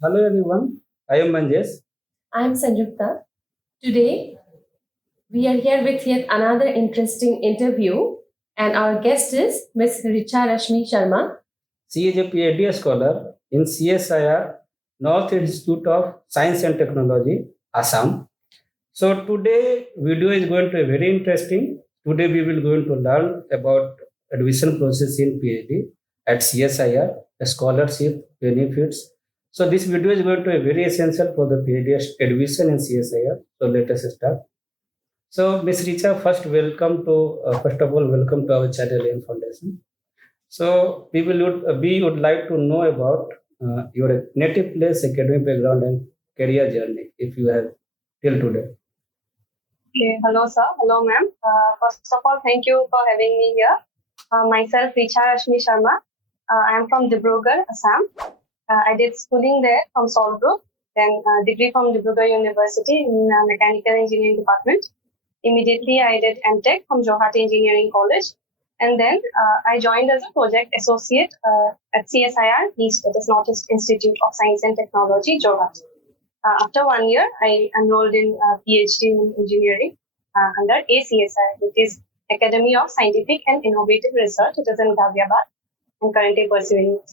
Hello everyone, I am Manjesh. I am Sangjukta. Today, we are here with yet another interesting interview, and our guest is Ms. Richa Rashmi Sarmah. She is a PhD scholar in CSIR-North Institute of Science and Technology, Assam. So today video is going to be very interesting. Today we will going to learn about admission process in PhD at CSIR, scholarship benefits. So this video is going to be very essential for the PhD admission in CSIR. So let us start. So Ms. Richa, first of all welcome to our channel and foundation. So we would like to know about your native place, academic background, and career journey, if you have till today. Okay, hello sir, hello ma'am. First of all, thank you for having me here. Myself, Richa Rashmi Sarmah. I am from Dibrugarh, Assam. I did schooling there from Solbrook, then degree from Dibrugarh University in Mechanical Engineering Department. Immediately, I did MTech from Johati Engineering College. And then I joined as a project associate at CSIR-NEIST, that is Northeast Institute of Science and Technology, Johati. After 1 year, I enrolled in PhD in engineering under ACSI, which is Academy of Scientific and Innovative Research. It is in Ghaziabad. I'm currently pursuing it.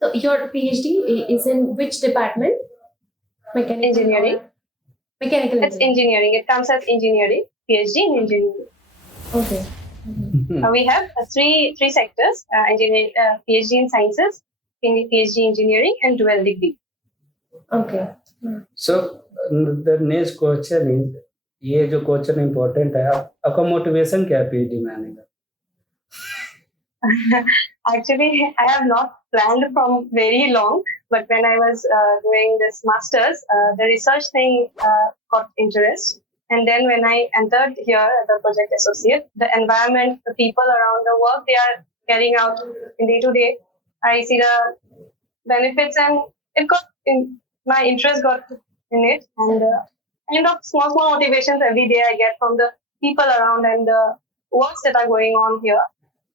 So, your PhD is in which department? Mechanical engineering. Mechanical It's engineering. It comes as engineering, PhD in engineering. Okay. We have three sectors: PhD in sciences, PhD in engineering, and dual degree. Okay. So the next question is, ये जो question important है, आपका motivation क्या है PhD में आने का? Actually, I have not planned from very long, but when I was doing this master's, the research thing got interest. And then when I entered here as a project associate, the environment, the people around, the work they are carrying out in day to day, I see the benefits, and my interest got in it, and kind of small motivations every day I get from the people around and the works that are going on here.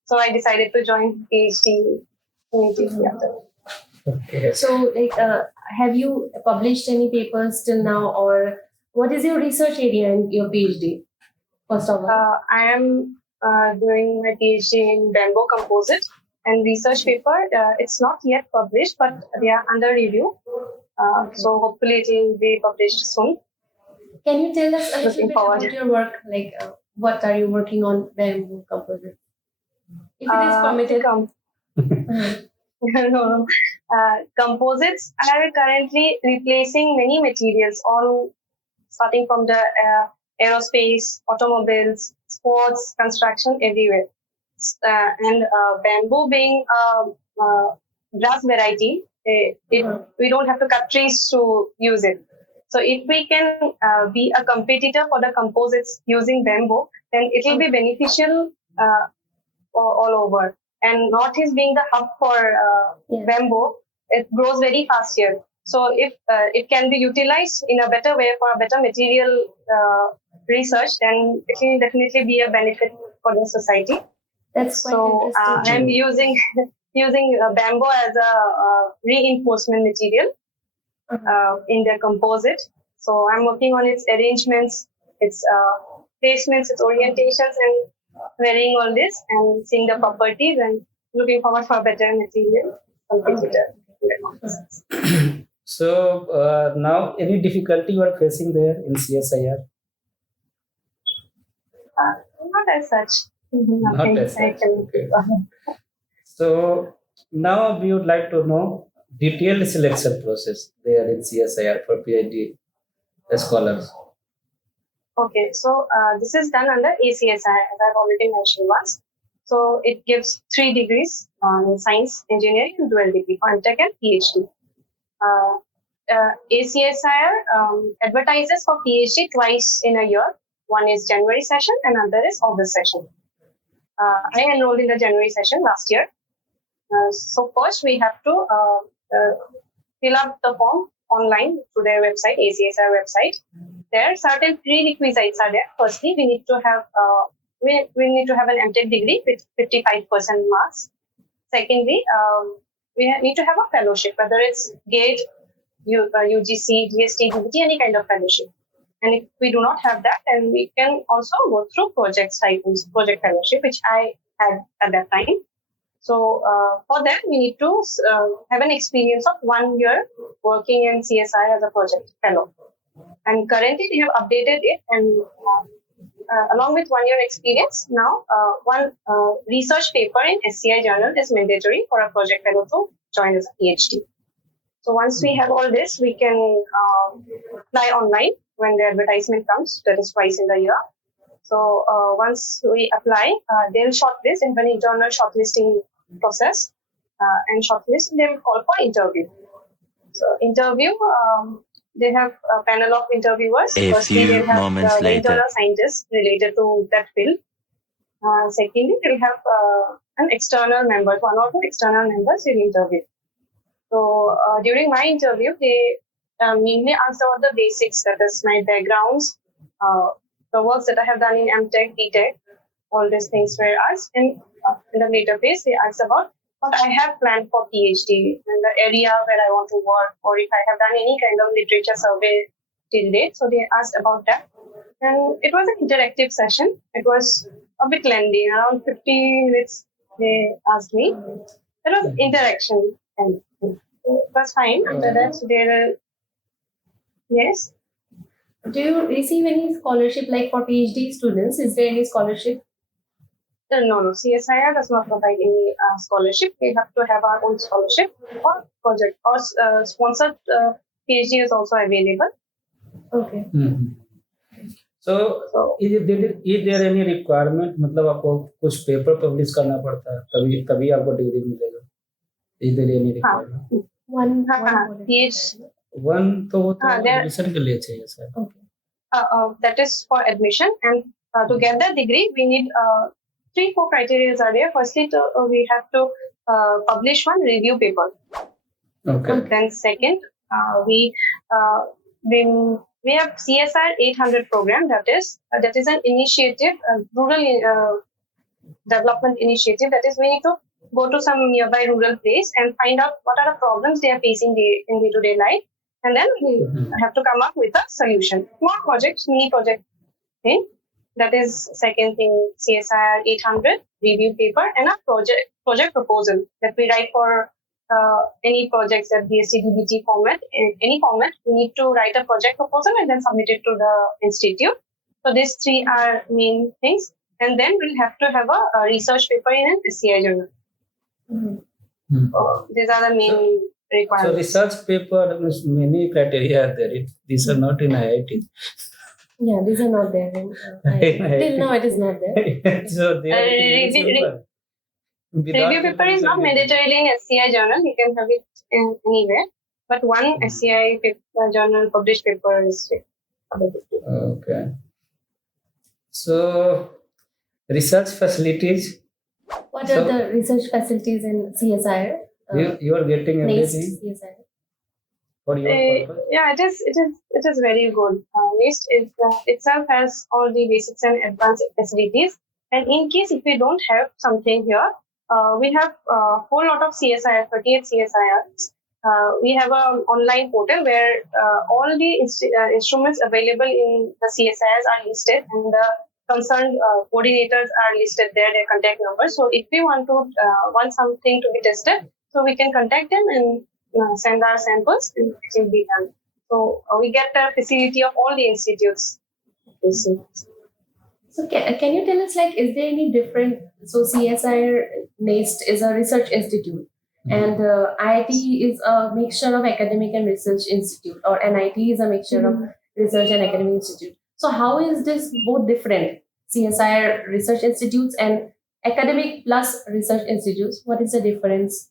So I decided to join PhD immediately after. Okay. So, have you published any papers till now, or what is your research area in your PhD? First of all, I am doing my PhD in bamboo composite and research paper. It's not yet published, but they are under review. So hopefully it will be published soon. Can you tell us a little bit about your work? What are you working on bamboo composite? If it is permitted. No. Composites are currently replacing many materials, all starting from the aerospace, automobiles, sports, construction, everywhere. And bamboo being a grass variety, we don't have to cut trees to use it. So if we can be a competitor for the composites using bamboo, then it will be beneficial all over. And Northeast being the hub for bamboo, it grows very fast here. So if it can be utilized in a better way for a better material research, then it will definitely be a benefit for the society. That's quite interesting. I'm using bamboo as a reinforcement material in the composite. So I'm working on its arrangements, its placements, its orientations, and varying all this and seeing the properties and looking forward for a better material competitor. So now, any difficulty you are facing there in CSIR? Not as such. Not as such. Okay. So now we would like to know detailed selection process there in CSIR for PhD scholars. Okay, so this is done under ACSI, as I've already mentioned once. So it gives 3 degrees on science, engineering, and dual degree for MTech and PhD. ACSIR advertises for PhD twice in a year. One is January session and another is August session. I enrolled in the January session last year. So first we have to fill up the form online through their website, ACSIR website. There are certain prerequisites are there. Firstly, we need to have we need to have an MTech degree with 55% marks. Secondly, we need to have a fellowship, whether it's GATE UGC, GST, DBT, any kind of fellowship. And if we do not have that, then we can also go through project fellowship, which I had at that time. So for that, we need to have an experience of 1 year working in CSIR as a project fellow. And currently, we have updated it, and along with 1 year experience, now one research paper in SCI journal is mandatory for a project fellow to join as a PhD. So once we have all this, we can apply online when the advertisement comes, that is twice in the year. So once we apply, they'll shortlist in an internal shortlisting process, and shortlist, they'll call for interview. So interview, they have a panel of interviewers. A Firstly, few they'll have moments the later. internal scientists related to that field. Secondly, they'll have an external member, 1 or 2 external members will interview. So during my interview, they mainly asked about the basics, that is my backgrounds, the works that I have done in MTech, BTech, all these things were asked. And in the later phase, they asked about what I have planned for PhD and the area where I want to work, or if I have done any kind of literature survey till date. So they asked about that. And it was an interactive session. It was a bit lengthy, around 50 minutes they asked me. It was interaction, and it was fine. After that, they were, yes. Do you receive any scholarship like for PhD students? Is there any scholarship? No, CSIR does not provide any scholarship. We have to have our own scholarship or project, or sponsored PhD is also available. Okay. So is there any requirement, मतलब आपको कुछ paper publish करना पड़ता है तभी आपको degree मिलेगा? Is there any requirement? One Yes. One तो वो तो there- एडमिशन के लिए चाहिए sir. Okay. That is for admission, and to get the degree, we need 3-4 criteria are there. Firstly, we have to publish one review paper. Okay. Then second, we have CSIR 800 program, that is an initiative, rural development initiative. That is, we need to go to some nearby rural place and find out what are the problems they are facing in day-to-day life, and then we have to come up with a solution. Small projects, mini project thing. That is second thing, CSIR 800 review paper, and a project proposal that we write for any projects at BSc DBT format. In any format, we need to write a project proposal and then submit it to the institute. So these 3 are main things, and then we'll have to have a research paper in an SCI journal. These are the main requirements. So research paper, many criteria are there. These are not in IIT. Yeah, these are not there. Till now, it is not there. So there it is very simple. Review paper is not mandatorily in SCI journal. You can have it anywhere. But one SCI journal published paper is available. Okay. So research facilities. What are the research facilities in CSIR? You are getting NEIST everything CSIR. for your purpose. Yeah, it is very good. NEIST itself has all the basics and advanced facilities. And in case if we don't have something here, we have a whole lot of CSIR, 38 CSIRs. We have an online portal where all the instruments available in the CSIRs are listed, and the concerned coordinators are listed there, their contact numbers. So if we want something to be tested, so we can contact them and send our samples, and it will be done. So we get the facility of all the institutes. So can you tell us, like, is there any different? So CSIR-NEIST is a research institute, and IIT is a mixture of academic and research institute, or NIT is a mixture of research and academic institute. So how is this both different? CSIR research institutes and academic plus research institutes. What is the difference?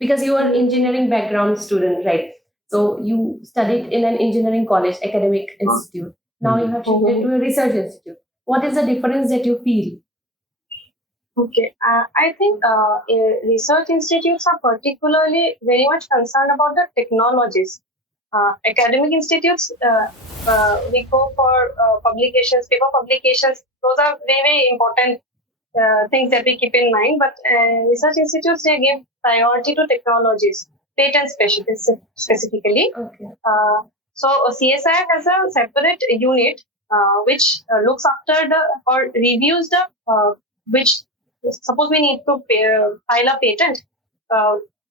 Because you are an engineering background student, right? So you studied in an engineering college, academic institute. Now you have shifted to a research institute. What is the difference that you feel? Okay, I think research institutes are particularly very much concerned about the technologies. Academic institutes, we go for publications, paper publications. Those are very, very important things that we keep in mind. But research institutes, they give priority to technologies. patent specifically. Okay. So CSIR has a separate unit which looks after or reviews which suppose we need to file a patent.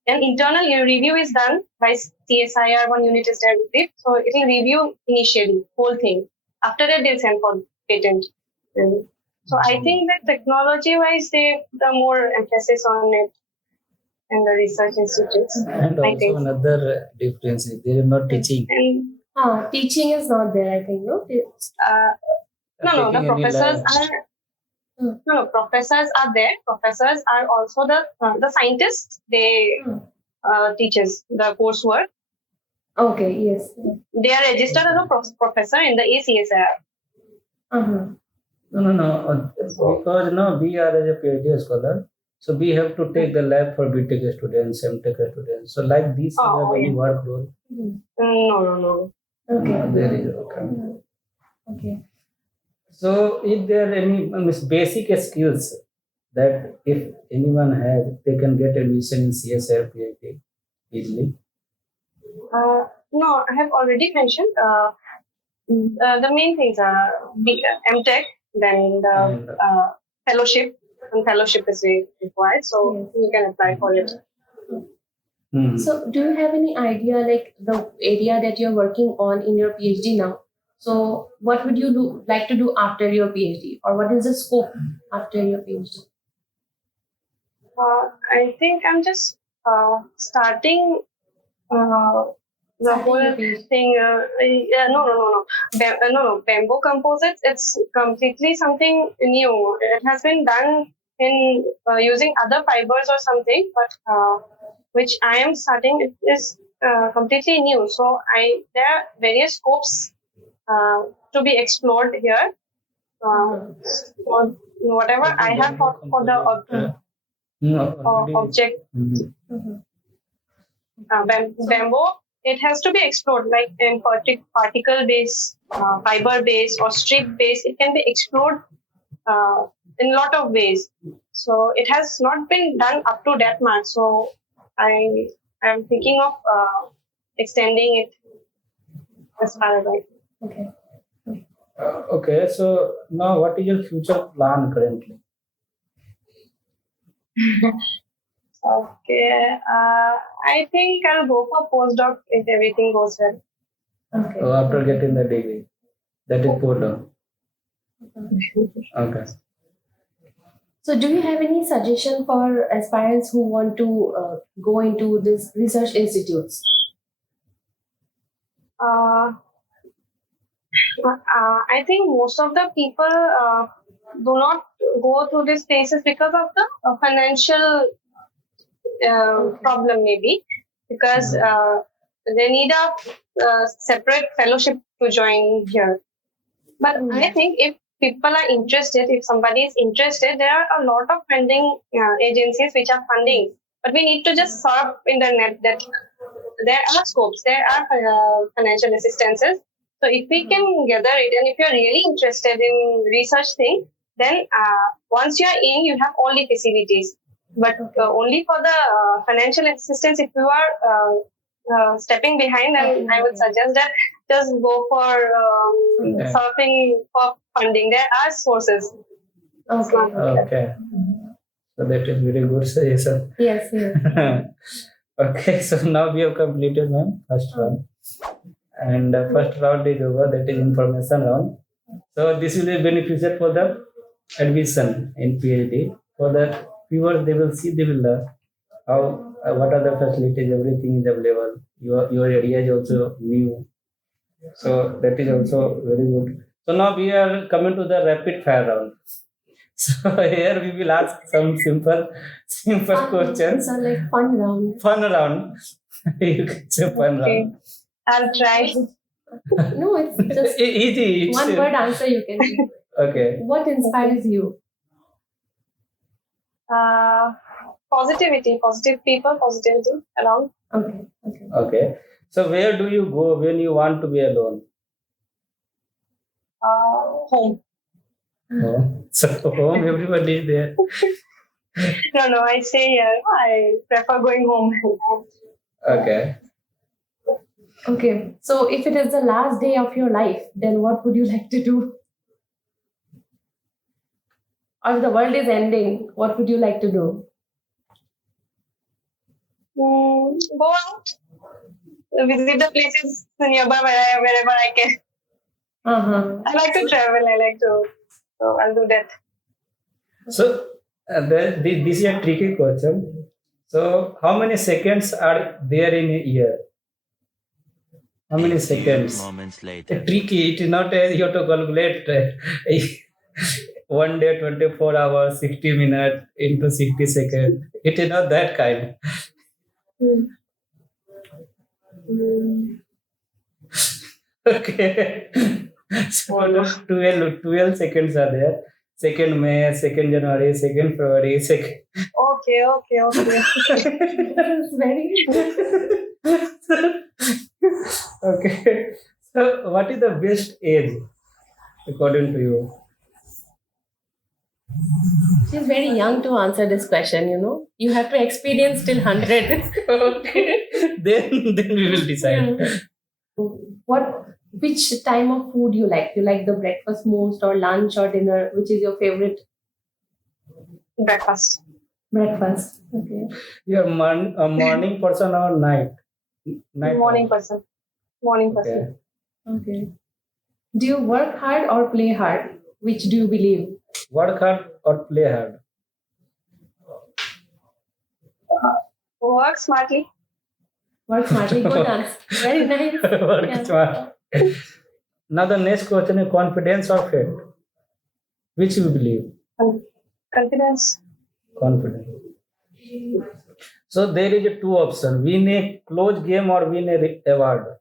An internal review is done by CSIR. One unit is there with it, so it will review initially whole thing. After that, they'll send for patent. So I think that technology-wise, they put a more emphasis on it in the research institutes. And I also think. another difference is they are not teaching. And Teaching is not there, I think, no? no, the Taking any professors lab. are. No, professors are there. Professors are also the scientists. They teaches the coursework. Okay, yes. They are registered as a professor in the ACSIR. Uh-huh. No. Because no, we are as a PhD scholar, so we have to take the lab for BTech students, MTech students. So like this, we have any work role? No. Okay. There is okay. Okay. So if there are any basic skills that if anyone has, they can get admission in CSIR PhD easily. No, I have already mentioned. The main things are MTech, then the fellowship, and fellowship is required, so you can apply for it. So, do you have any idea, like the area that you're working on in your PhD now? So, what would you like to do after your PhD, or what is the scope after your PhD? I think I'm just starting the whole thing. No. Bamboo composites. It's completely something new. It has been done in using other fibers or something, but which I am starting. It is completely new. So there are various scopes to be explored here. Whatever I have for the object. Bamboo, it has to be explored, like in particle base, fiber base, or strip base. It can be explored in a lot of ways. So it has not been done up to that much. So I am thinking of extending it as far as I. Okay. Okay, so now what is your future plan currently? Okay, I think I'll go for postdoc if everything goes well. Okay. So after getting the degree, that is postdoc. Okay. So, do you have any suggestion for aspirants who want to go into this research institutes? I think most of the people do not go to these places because of the financial problem, maybe because they need a separate fellowship to join here. But I think if people are interested, if somebody is interested, there are a lot of funding agencies which are funding. But we need to just surf in the net that there are scopes, there are financial assistances. So if we can gather it, and if you're really interested in research thing, then once you are in, you have all the facilities. But only for the financial assistance, if you are stepping behind, then I would suggest that just go for surfing for funding. There are sources. Okay. So that is very good suggestion. Yes. Okay, so now we have completed ma'am first round. And the first round is over, that is information round. So this will be beneficial for the admission in PhD. For the viewers, they will see, they will learn how, what are the facilities, everything is available. Your area is also new. So that is also very good. So now we are coming to the rapid fire round. So here we will ask some simple questions. So like fun round. Fun round. You can say fun round. I'll try. No, it's just easy. one word answer you can give. Okay. What inspires you? Positivity, positive people, positivity around. Okay. So where do you go when you want to be alone? Home. So home, everybody is there. No, I stay here. I prefer going home. Okay. Okay. So if it is the last day of your life, then what would you like to do? Or if the world is ending, what would you like to do? Go out, visit the places nearby wherever I can. Uh-huh. I like to travel. I like to, so I'll do that. So this is a tricky question. So how many seconds are there in a year? How many seconds? Moments later. Tricky. It is not you have to calculate 1 day, 24 hours, 60 minutes into 60 seconds. It is not that kind. Okay. So 12 seconds are there. 2nd May, 2nd January, 2nd February, 2nd. Okay. This is very. Okay. So what is the best age according to you? She's very young to answer this question, you know. You have to experience till 100. Okay. Then we will decide. Which time of food you like? You like the breakfast most or lunch or dinner? Which is your favorite? Breakfast. Breakfast. Okay. You're a morning person or night? Morning person. Morning person. Okay. Okay. Do you work hard or play hard? Which do you believe? Work hard or play hard? Work smartly. Work smartly. Good answer. Very nice. Work Yeah. smart. Now the next question is confidence or faith? Which you believe? Confidence. Confidence. So there is a two option: win a close game or win a award.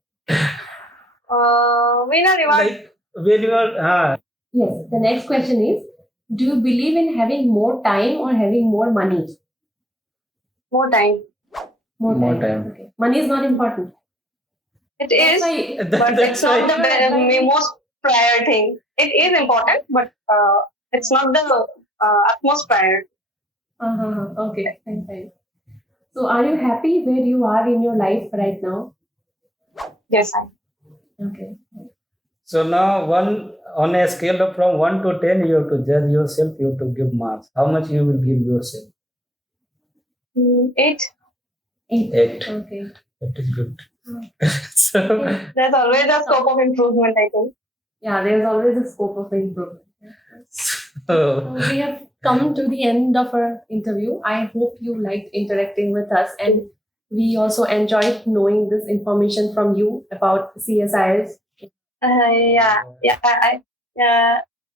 Win a reward. Like when you are Yes. The next question is: do you believe in having more time or having more money? More time. More time. Okay. Money is not important. It is, That's but That's it's not right. the most prior thing. It is important, but it's not the utmost prior. Okay. Fine. So, are you happy where you are in your life right now? Yes, I. Okay. So now on a scale of from 1 to 10, you have to judge yourself. You have to give marks. How much you will give yourself? 8. 8. Okay. That is good. So There's always a scope of improvement, I think. Yeah, there's always a scope of improvement. so So we have come to the end of our interview. I hope you liked interacting with us, and we also enjoyed knowing this information from you about CSIRs. I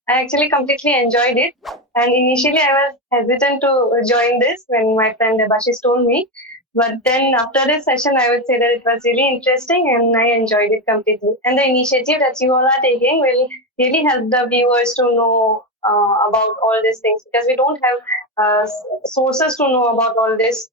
actually completely enjoyed it. And initially, I was hesitant to join this when my friend Debashis told me. But then after this session, I would say that it was really interesting and I enjoyed it completely. And the initiative that you all are taking will really help the viewers to know about all these things, because we don't have sources to know about all this.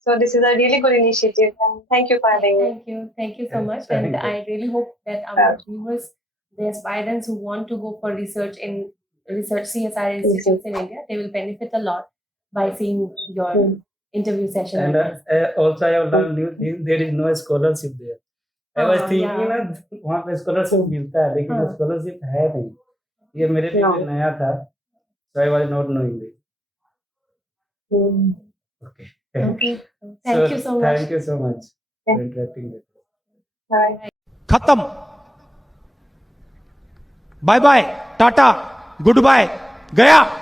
So this is a really good initiative. And thank you for having me. Thank you so much. Thank And you. I really hope that our viewers, the aspirants who want to go for research in research CSIR institutes in India, they will benefit a lot by seeing your interview session. and with us. also I have learned new thing. There is no scholarship there. I was thinking ना वहाँ पे scholarship मिलता है लेकिन scholarship है नहीं. ये मेरे लिए नया था. So I was not knowing this. Okay. Okay. Thank you so much. Thank you so much for interacting with us. Bye. खत्म bye bye tata good bye गया